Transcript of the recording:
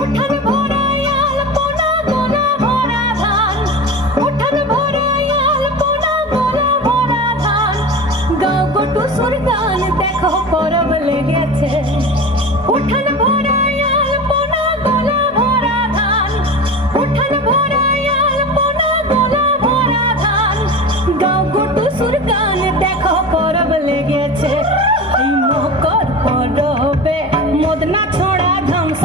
উঠান ভরাই আলপনা গোলা ভরা ধান, উঠান ভরাই আলপনা গোলা ভরা ধান, গাও গো টুসুর গান দেখো পরব লেগেছে। উঠান ভরাই আলপনা গোলা ভরা ধান, উঠান ভরাই আলপনা গোলা ভরা ধান, গাও গো টুসুর গান দেখো পরব লেগেছে। এই মকর পরবে মদনা ছোড়া ধ্বংস